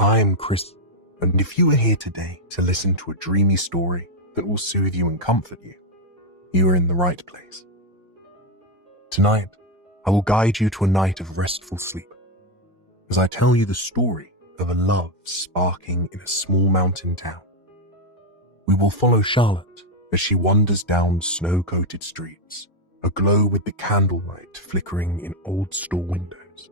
I'm Chris, and if you are here today to listen to a dreamy story that will soothe you and comfort you, you are in the right place. Tonight, I will guide you to a night of restful sleep, as I tell you the story of a love sparking in a small mountain town. We will follow Charlotte as she wanders down snow-coated streets, aglow with the candlelight flickering in old store windows.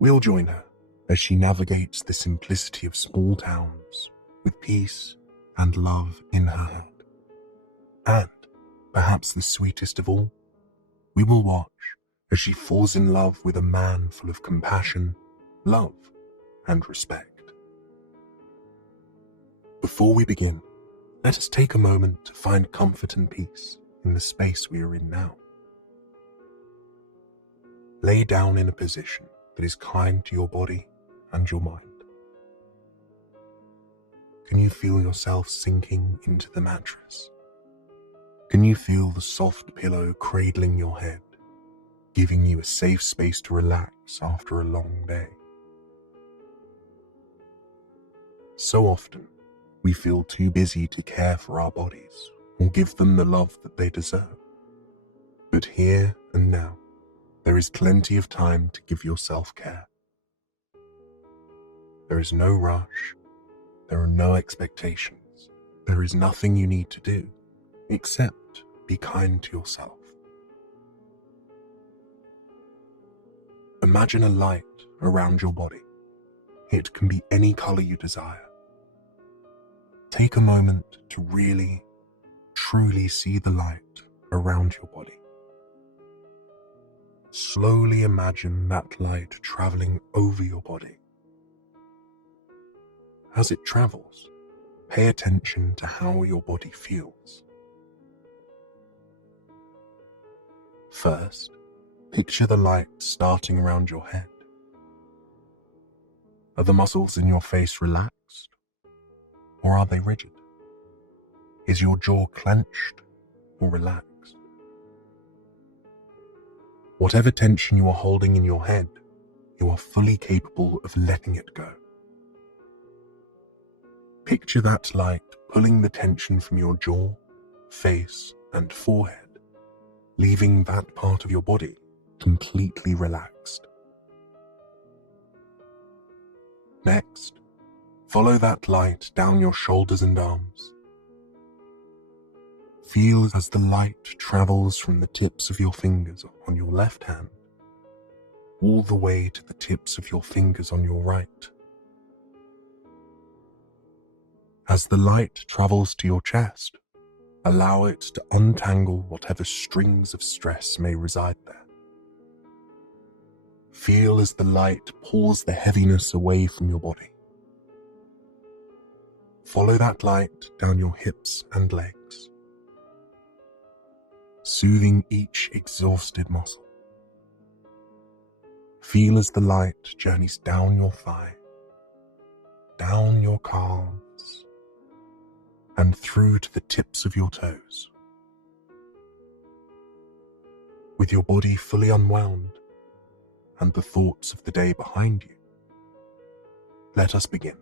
We'll join her as she navigates the simplicity of small towns with peace and love in her hand. And, perhaps the sweetest of all, we will watch as she falls in love with a man full of compassion, love, and respect. Before we begin, let us take a moment to find comfort and peace in the space we are in now. Lay down in a position that is kind to your body and your mind. Can you feel yourself sinking into the mattress? Can you feel the soft pillow cradling your head, giving you a safe space to relax after a long day? So often, we feel too busy to care for our bodies or give them the love that they deserve. But here and now, there is plenty of time to give yourself care. There is no rush, there are no expectations, there is nothing you need to do except be kind to yourself. Imagine a light around your body. It can be any color you desire. Take a moment to really, truly see the light around your body. Slowly imagine that light traveling over your body. As it travels, pay attention to how your body feels. First, picture the light starting around your head. Are the muscles in your face relaxed, or are they rigid? Is your jaw clenched or relaxed? Whatever tension you are holding in your head, you are fully capable of letting it go. Picture that light pulling the tension from your jaw, face, and forehead, leaving that part of your body completely relaxed. Next, follow that light down your shoulders and arms. Feel as the light travels from the tips of your fingers on your left hand, all the way to the tips of your fingers on your right. As the light travels to your chest, allow it to untangle whatever strings of stress may reside there. Feel as the light pulls the heaviness away from your body. Follow that light down your hips and legs, soothing each exhausted muscle. Feel as the light journeys down your thigh, down your calves, and through to the tips of your toes. With your body fully unwound and the thoughts of the day behind you, let us begin.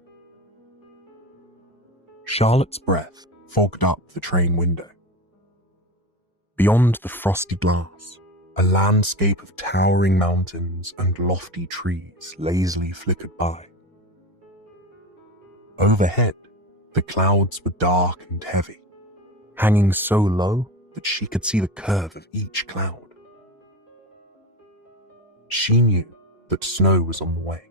Charlotte's breath fogged up the train window. Beyond the frosty glass, a landscape of towering mountains and lofty trees lazily flickered by. Overhead, the clouds were dark and heavy, hanging so low that she could see the curve of each cloud. She knew that snow was on the way.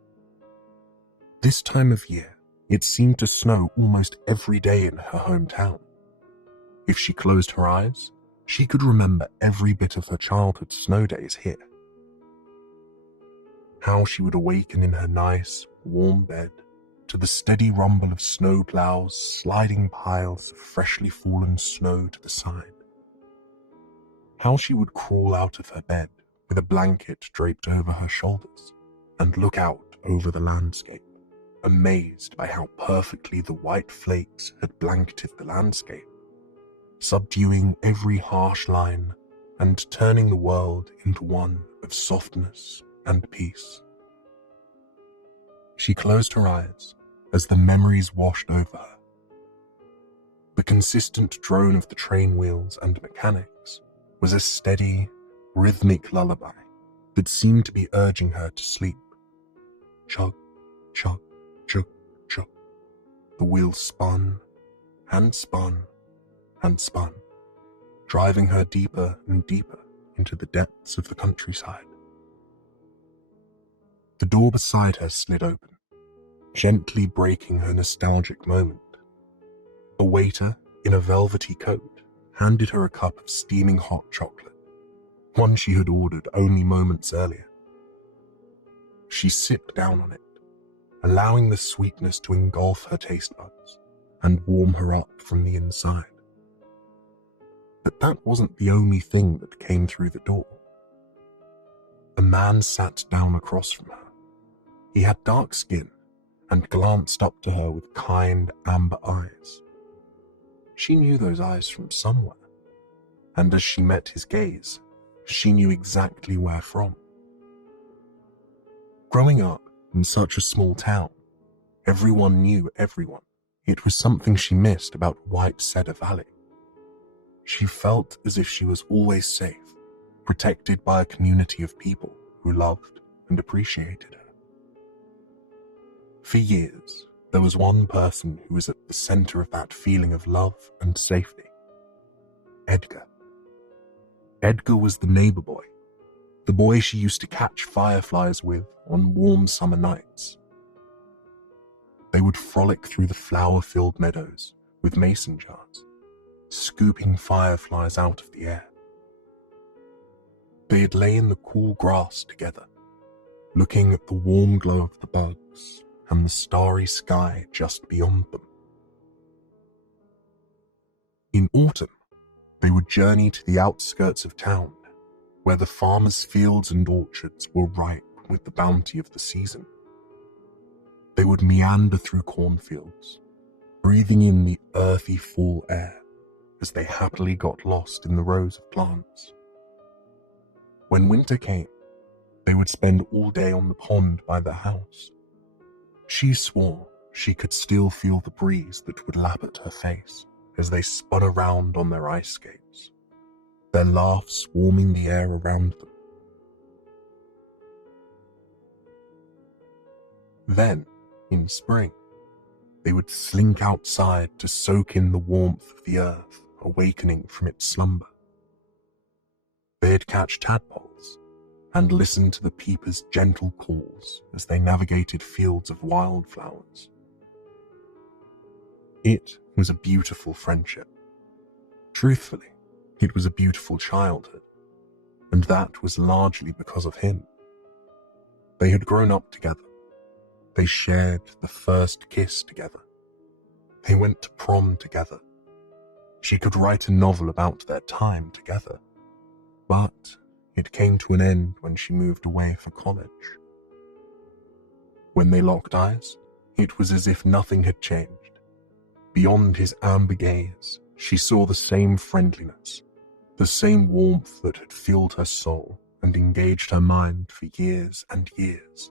This time of year, it seemed to snow almost every day in her hometown. If she closed her eyes, she could remember every bit of her childhood snow days here. How she would awaken in her nice, warm bed to the steady rumble of snow plows sliding piles of freshly fallen snow to the side. How she would crawl out of her bed with a blanket draped over her shoulders and look out over the landscape, amazed by how perfectly the white flakes had blanketed the landscape, subduing every harsh line and turning the world into one of softness and peace. She closed her eyes as the memories washed over her. The consistent drone of the train wheels and mechanics was a steady, rhythmic lullaby that seemed to be urging her to sleep. Chug, chug, chug, chug. The wheels spun and spun and spun, driving her deeper and deeper into the depths of the countryside. The door beside her slid open, gently breaking her nostalgic moment. A waiter in a velvety coat handed her a cup of steaming hot chocolate, one she had ordered only moments earlier. She sipped down on it, allowing the sweetness to engulf her taste buds and warm her up from the inside. But that wasn't the only thing that came through the door. A man sat down across from her. He had dark skin and glanced up to her with kind amber eyes. She knew those eyes from somewhere, and as she met his gaze, she knew exactly where from. Growing up in such a small town, everyone knew everyone. It was something she missed about White Cedar Valley. She felt as if she was always safe, protected by a community of people who loved and appreciated her. For years, there was one person who was at the center of that feeling of love and safety. Edgar. Edgar was the neighbor boy, the boy she used to catch fireflies with on warm summer nights. They would frolic through the flower-filled meadows with mason jars, scooping fireflies out of the air. They'd lay in the cool grass together, looking at the warm glow of the bugs and the starry sky just beyond them. In autumn, they would journey to the outskirts of town, where the farmers' fields and orchards were ripe with the bounty of the season. They would meander through cornfields, breathing in the earthy fall air as they happily got lost in the rows of plants. When winter came, they would spend all day on the pond by the house. She swore she could still feel the breeze that would lap at her face as they spun around on their ice skates, their laughs warming the air around them. Then, in spring, they would slink outside to soak in the warmth of the earth awakening from its slumber. They'd catch tadpoles and listen to the peepers' gentle calls as they navigated fields of wildflowers. It was a beautiful friendship. Truthfully, it was a beautiful childhood, and that was largely because of him. They had grown up together. They shared the first kiss together. They went to prom together. She could write a novel about their time together, but it came to an end when she moved away for college. When they locked eyes, it was as if nothing had changed. Beyond his amber gaze, she saw the same friendliness, the same warmth that had filled her soul and engaged her mind for years and years.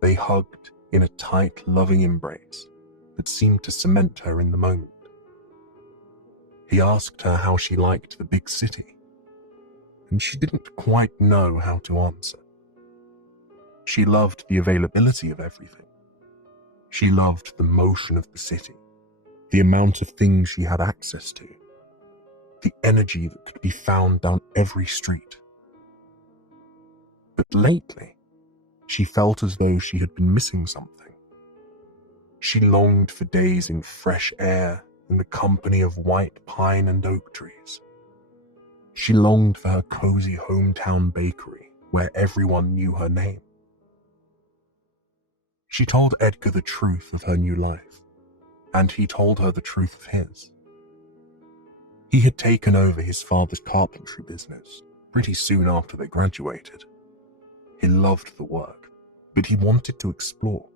They hugged in a tight, loving embrace that seemed to cement her in the moment. He asked her how she liked the big city, and she didn't quite know how to answer. She loved the availability of everything. She loved the motion of the city, the amount of things she had access to, the energy that could be found down every street. But lately, she felt as though she had been missing something. She longed for days in fresh air in the company of white pine and oak trees. She longed for her cozy hometown bakery where everyone knew her name. She told Edgar the truth of her new life, and he told her the truth of his. He had taken over his father's carpentry business pretty soon after they graduated. He loved the work, but he wanted to explore,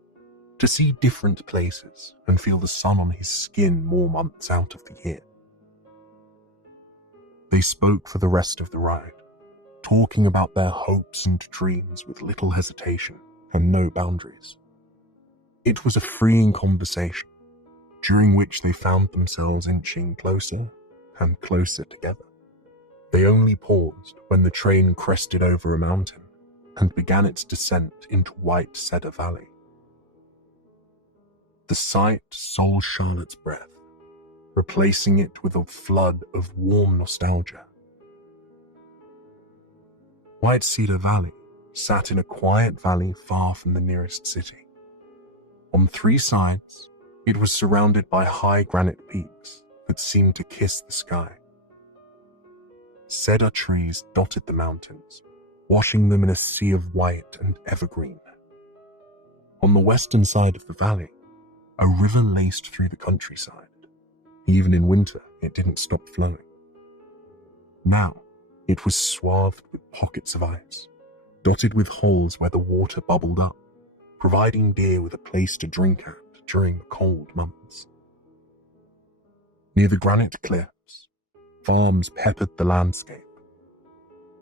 to see different places and feel the sun on his skin more months out of the year. They spoke for the rest of the ride, talking about their hopes and dreams with little hesitation and no boundaries. It was a freeing conversation, during which they found themselves inching closer and closer together. They only paused when the train crested over a mountain and began its descent into White Cedar Valley. The sight sold Charlotte's breath, replacing it with a flood of warm nostalgia. White Cedar Valley sat in a quiet valley far from the nearest city. On three sides, it was surrounded by high granite peaks that seemed to kiss the sky. Cedar trees dotted the mountains, washing them in a sea of white and evergreen. On the western side of the valley, a river laced through the countryside. Even in winter, it didn't stop flowing. Now, it was swathed with pockets of ice, dotted with holes where the water bubbled up, providing deer with a place to drink at during the cold months. Near the granite cliffs, farms peppered the landscape.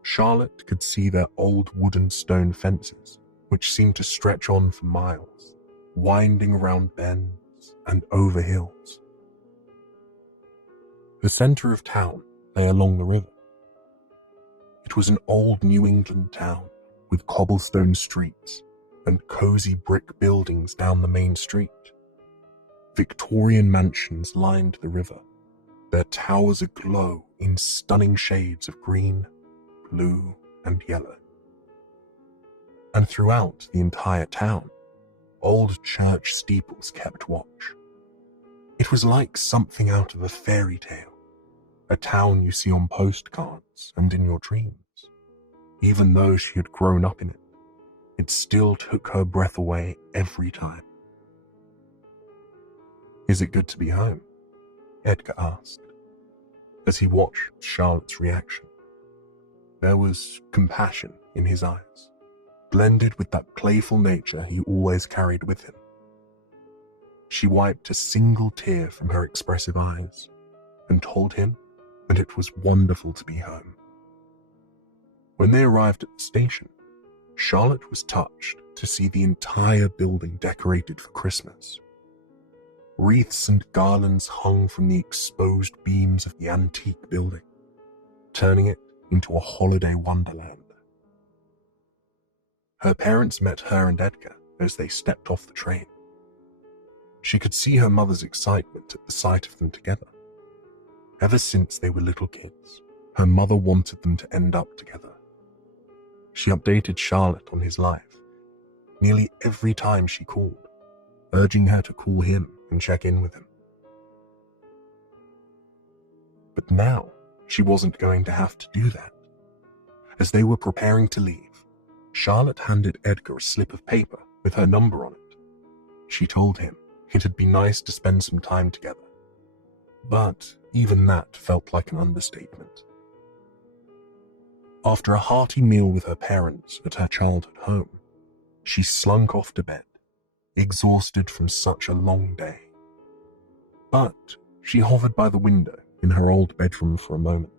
Charlotte could see their old wood and stone fences, which seemed to stretch on for miles, winding around bends and over hills. The center of town lay along the river. It was an old New England town with cobblestone streets and cozy brick buildings down the main street. Victorian mansions lined the river, their towers aglow in stunning shades of green, blue, and yellow. And throughout the entire town, old church steeples kept watch. It was like something out of a fairy tale, a town you see on postcards and in your dreams. Even though she had grown up in it, it still took her breath away every time. "Is it good to be home?" Edgar asked, as he watched Charlotte's reaction. There was compassion in his eyes, blended with that playful nature he always carried with him. She wiped a single tear from her expressive eyes and told him that it was wonderful to be home. When they arrived at the station, Charlotte was touched to see the entire building decorated for Christmas. Wreaths and garlands hung from the exposed beams of the antique building, turning it into a holiday wonderland. Her parents met her and Edgar as they stepped off the train. She could see her mother's excitement at the sight of them together. Ever since they were little kids, her mother wanted them to end up together. She updated Charlotte on his life nearly every time she called, urging her to call him and check in with him. But now, she wasn't going to have to do that. As they were preparing to leave, Charlotte handed Edgar a slip of paper with her number on it. She told him it'd be nice to spend some time together, but even that felt like an understatement. After a hearty meal with her parents at her childhood home, she slunk off to bed, exhausted from such a long day. But she hovered by the window in her old bedroom for a moment.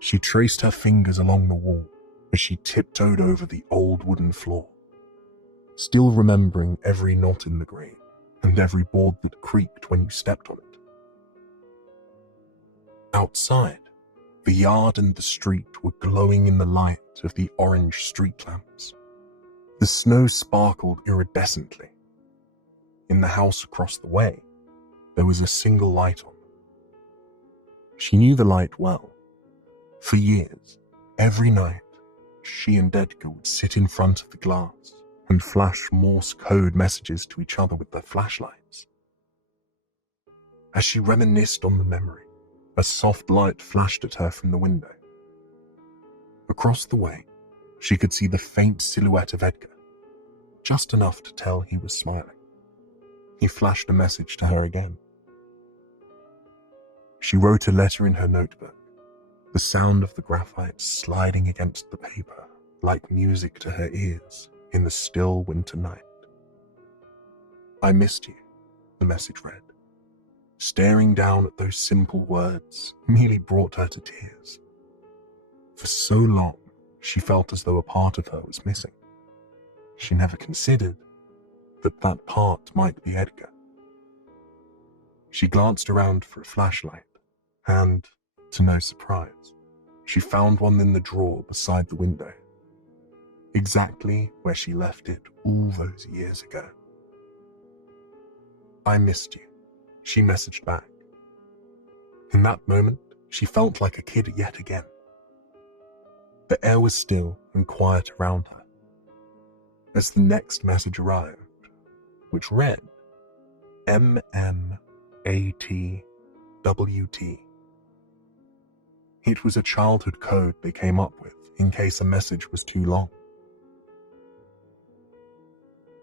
She traced her fingers along the wall as she tiptoed over the old wooden floor, still remembering every knot in the grain and every board that creaked when you stepped on it. Outside, the yard and the street were glowing in the light of the orange street lamps. The snow sparkled iridescently. In the house across the way, there was a single light on. She knew the light well. For years, every night, she and Edgar would sit in front of the glass and flash Morse code messages to each other with their flashlights. As she reminisced on the memory, a soft light flashed at her from the window. Across the way, she could see the faint silhouette of Edgar, just enough to tell he was smiling. He flashed a message to her again. She wrote a letter in her notebook, the sound of the graphite sliding against the paper like music to her ears in the still winter night. "I missed you," the message read. Staring down at those simple words nearly brought her to tears. For so long, she felt as though a part of her was missing. she never considered that that part might be Edgar. She glanced around for a flashlight, and, to no surprise, she found one in the drawer beside the window, exactly where she left it all those years ago. "I missed you," she messaged back. In that moment, she felt like a kid yet again. The air was still and quiet around her, as the next message arrived, which read, MMATWT. It was a childhood code they came up with in case a message was too long.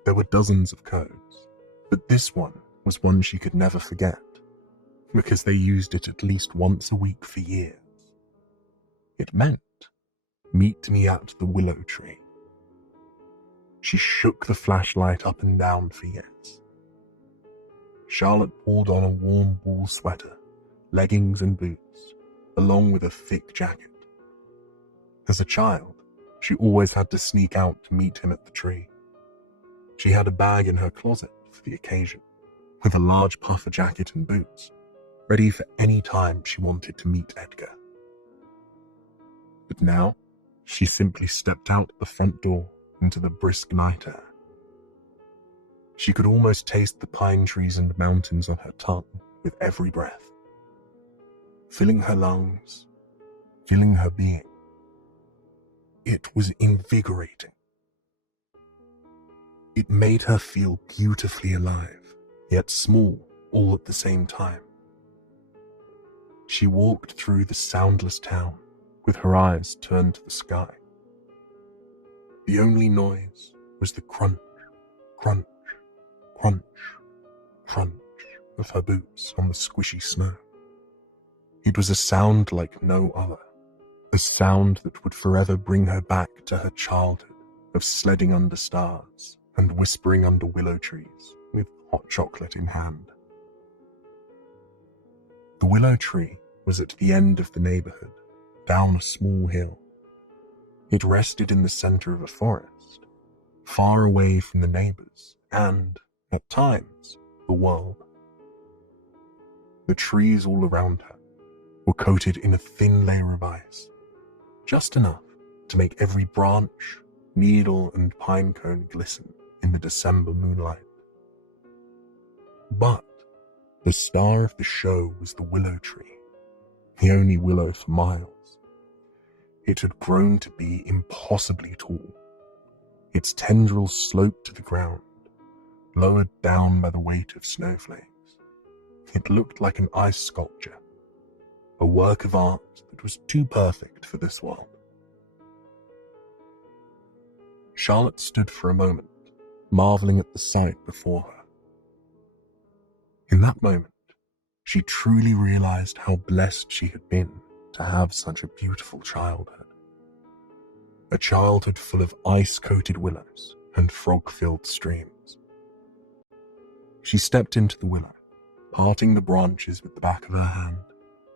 There were dozens of codes, but this one was one she could never forget, because they used it at least once a week for years. It meant, "Meet me at the willow tree." She shook the flashlight up and down for years. Charlotte pulled on a warm wool sweater, leggings and boots, along with a thick jacket. As a child, she always had to sneak out to meet him at the tree. She had a bag in her closet for the occasion, with a large puffer jacket and boots, ready for any time she wanted to meet Edgar. But now, she simply stepped out the front door into the brisk night air. She could almost taste the pine trees and mountains on her tongue with every breath, filling her lungs, filling her being. It was invigorating. It made her feel beautifully alive, yet small all at the same time. She walked through the soundless town with her eyes turned to the sky. The only noise was the crunch, crunch, crunch, crunch of her boots on the squishy snow. It was a sound like no other, a sound that would forever bring her back to her childhood of sledding under stars and whispering under willow trees with hot chocolate in hand. The willow tree was at the end of the neighborhood, down a small hill. It rested in the center of a forest, far away from the neighbors and, at times, the world. The trees all around her were coated in a thin layer of ice, just enough to make every branch, needle, and pine cone glisten in the December moonlight. But the star of the show was the willow tree, the only willow for miles. It had grown to be impossibly tall. Its tendrils sloped to the ground, lowered down by the weight of snowflakes. It looked like an ice sculpture, a work of art that was too perfect for this world. Charlotte stood for a moment, marveling at the sight before her. In that moment, she truly realized how blessed she had been to have such a beautiful childhood. A childhood full of ice-coated willows and frog-filled streams. She stepped into the willow, parting the branches with the back of her hand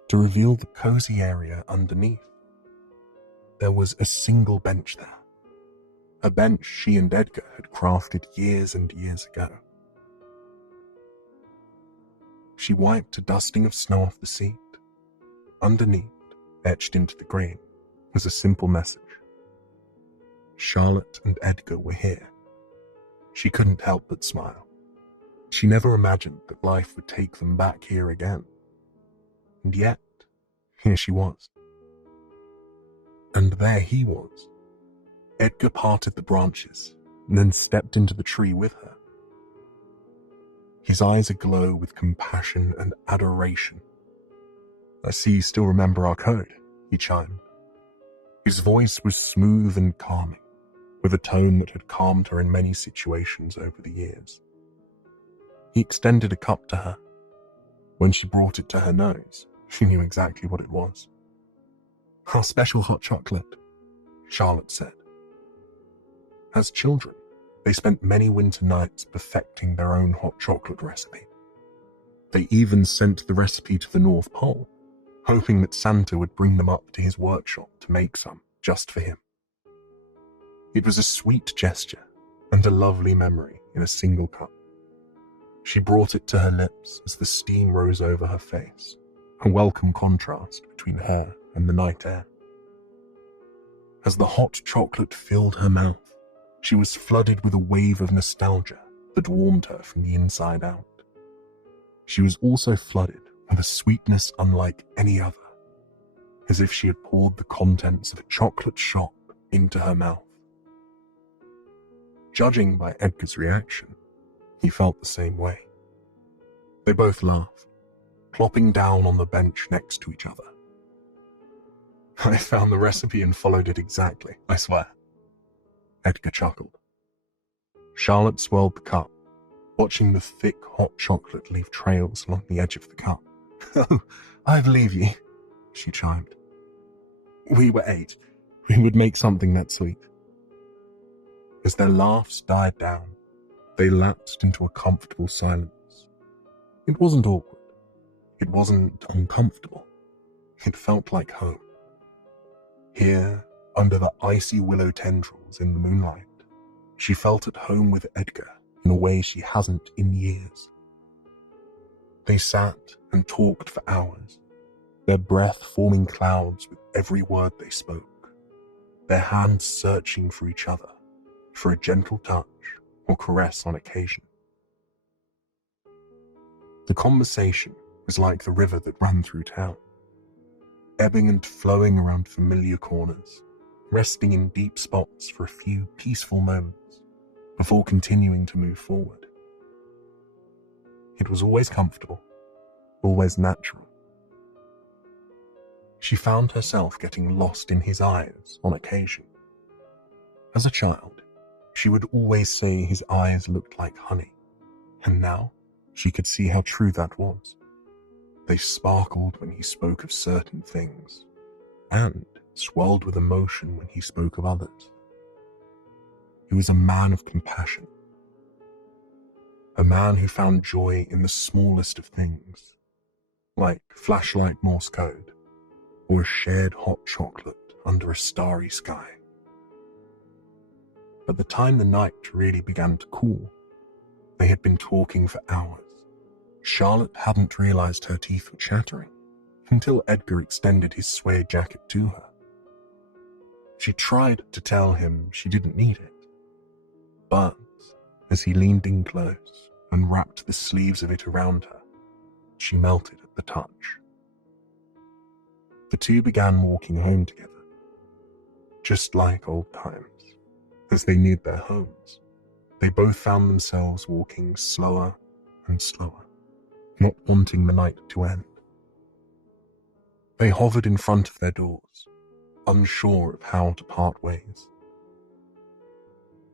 to reveal the cozy area underneath. There was a single bench there, a bench she and Edgar had crafted years and years ago. She wiped a dusting of snow off the seat. Underneath, etched into the green, was a simple message. Charlotte and Edgar were here. She couldn't help but smile. She never imagined that life would take them back here again. And yet, here she was. And there he was. Edgar parted the branches and then stepped into the tree with her. His eyes aglow with compassion and adoration. "I see you still remember our code," he chimed. His voice was smooth and calming, with a tone that had calmed her in many situations over the years. He extended a cup to her. When she brought it to her nose, she knew exactly what it was. "Our special hot chocolate," Charlotte said. As children, they spent many winter nights perfecting their own hot chocolate recipe. They even sent the recipe to the North Pole, hoping that Santa would bring them up to his workshop to make some just for him. It was a sweet gesture, and a lovely memory in a single cup. She brought it to her lips as the steam rose over her face, a welcome contrast between her and the night air. As the hot chocolate filled her mouth, she was flooded with a wave of nostalgia that warmed her from the inside out. She was also flooded with a sweetness unlike any other, as if she had poured the contents of a chocolate shop into her mouth. Judging by Edgar's reaction, he felt the same way. They both laughed, plopping down on the bench next to each other. I found the recipe and followed it exactly, I swear. Edgar chuckled. Charlotte swirled the cup, watching the thick hot chocolate leave trails along the edge of the cup. Oh, I believe you, she chimed. We were 8. We would make something that sweet. As their laughs died down, they lapsed into a comfortable silence. It wasn't awkward. It wasn't uncomfortable. It felt like home. Here, under the icy willow tendrils in the moonlight, she felt at home with Edgar in a way she hasn't in years. They sat and talked for hours, their breath forming clouds with every word they spoke, their hands searching for each other, for a gentle touch or caress on occasion. The conversation was like the river that ran through town, ebbing and flowing around familiar corners, resting in deep spots for a few peaceful moments before continuing to move forward. It was always comfortable, always natural. She found herself getting lost in his eyes on occasion. As a child, she would always say his eyes looked like honey, and now she could see how true that was. They sparkled when he spoke of certain things, and swelled with emotion when he spoke of others. He was a man of compassion, a man who found joy in the smallest of things, like flashlight Morse code, or a shared hot chocolate under a starry sky. By the time the night really began to cool, they had been talking for hours. Charlotte hadn't realized her teeth were chattering until Edgar extended his suede jacket to her. She tried to tell him she didn't need it, but as he leaned in close and wrapped the sleeves of it around her, she melted at the touch. The two began walking home together, just like old times. As they neared their homes, they both found themselves walking slower and slower, not wanting the night to end. They hovered in front of their doors, unsure of how to part ways.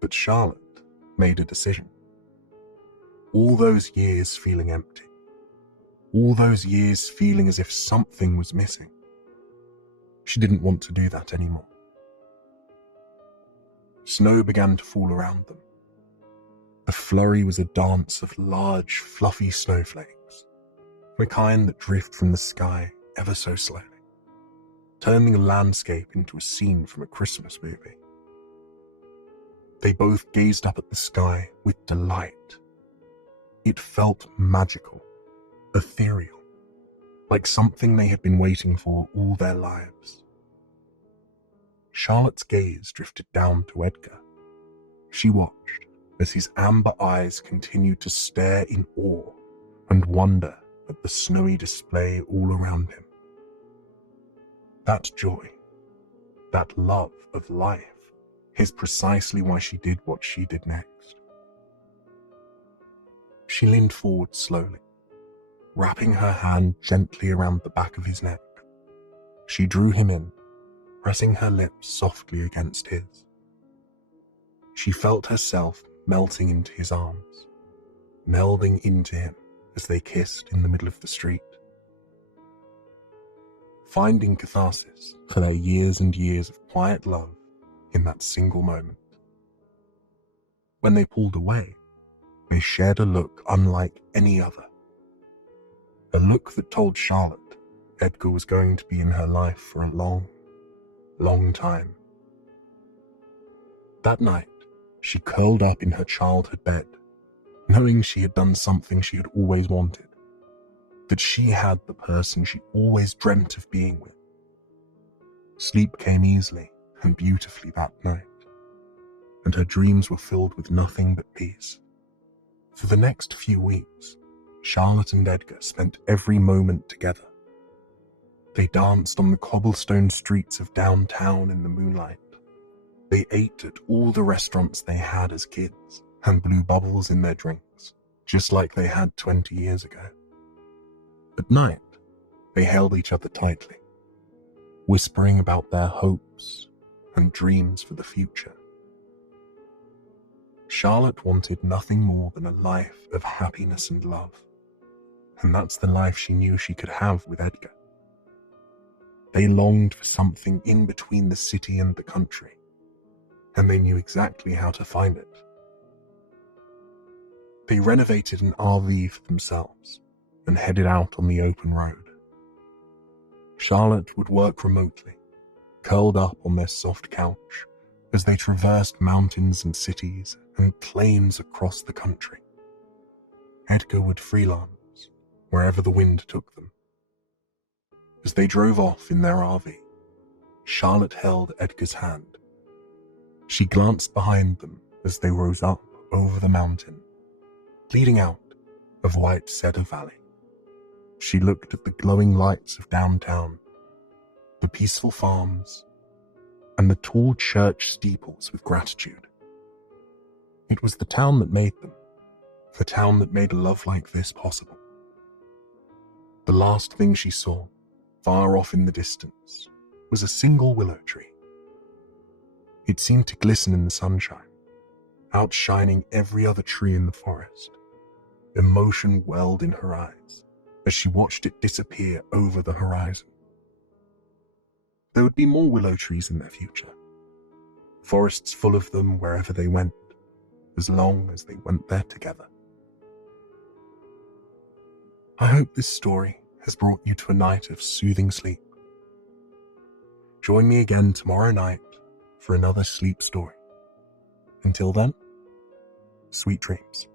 But Charlotte made a decision. All those years feeling empty, all those years feeling as if something was missing. She didn't want to do that anymore. Snow began to fall around them. The flurry was a dance of large, fluffy snowflakes, the kind that drift from the sky ever so slowly, turning a landscape into a scene from a Christmas movie. They both gazed up at the sky with delight. It felt magical, ethereal, like something they had been waiting for all their lives. Charlotte's gaze drifted down to Edgar. She watched as his amber eyes continued to stare in awe and wonder at the snowy display all around him. That joy, that love of life, is precisely why she did what she did next. She leaned forward slowly, wrapping her hand gently around the back of his neck. She drew him in, pressing her lips softly against his. She felt herself melting into his arms, melding into him as they kissed in the middle of the street. Finding catharsis for their years and years of quiet love in that single moment. When they pulled away, they shared a look unlike any other. A look that told Charlotte Edgar was going to be in her life for a long, long time. That night, she curled up in her childhood bed, knowing she had done something she had always wanted, that she had the person she always dreamt of being with. Sleep came easily and beautifully that night, and her dreams were filled with nothing but peace. For the next few weeks, Charlotte and Edgar spent every moment together. They danced on the cobblestone streets of downtown in the moonlight. They ate at all the restaurants they had as kids and blew bubbles in their drinks, just like they had 20 years ago. At night, they held each other tightly, whispering about their hopes and dreams for the future. Charlotte wanted nothing more than a life of happiness and love, and that's the life she knew she could have with Edgar. They longed for something in between the city and the country, and they knew exactly how to find it. They renovated an RV for themselves and headed out on the open road. Charlotte would work remotely, curled up on their soft couch as they traversed mountains and cities and plains across the country. Edgar would freelance wherever the wind took them. As they drove off in their RV, Charlotte held Edgar's hand. She glanced behind them as they rose up over the mountain, leading out of White Cedar Valley. She looked at the glowing lights of downtown, the peaceful farms, and the tall church steeples with gratitude. It was the town that made them, the town that made a love like this possible. The last thing she saw, far off in the distance, was a single willow tree. It seemed to glisten in the sunshine, outshining every other tree in the forest. Emotion welled in her eyes as she watched it disappear over the horizon. There would be more willow trees in their future, forests full of them wherever they went, as long as they went there together. I hope this story has brought you to a night of soothing sleep. Join me again tomorrow night for another sleep story. Until then, sweet dreams.